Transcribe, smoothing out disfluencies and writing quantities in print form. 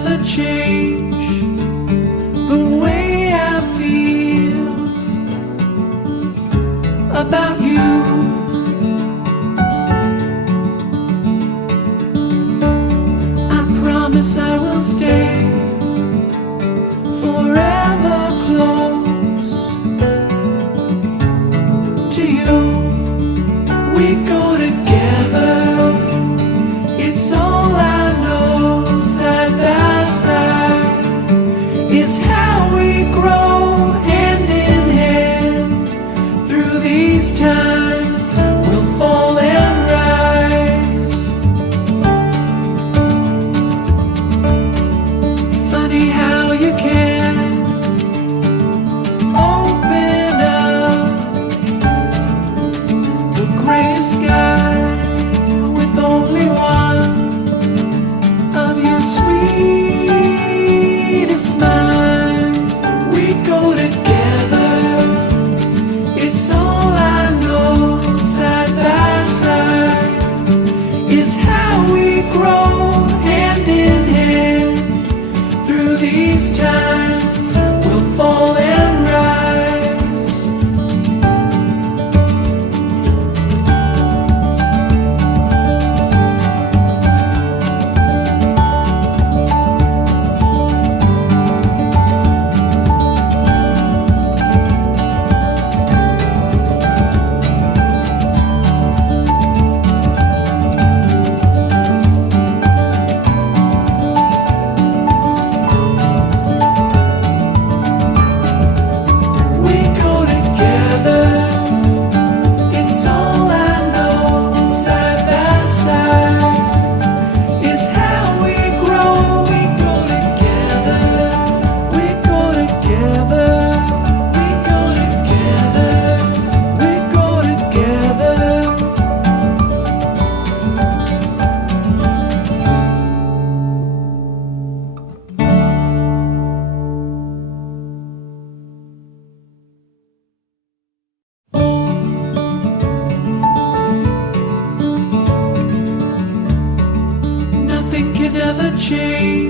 never change the way I feel about you. I promise I will stay forever close to you. We go together, it's all I know. Side by side is how we grow, hand in hand. Through these times we'll fall and rise. Funny how you can open up the gray sky with only one of your sweetest smile. We go together, it's all I know. Side by side is how we grow, hand in hand. Through these times we'll fall and rise. We go together, it's all I know. Side by side is how we grow. We go together, we go together, we go together, we go together. Nothing can ever change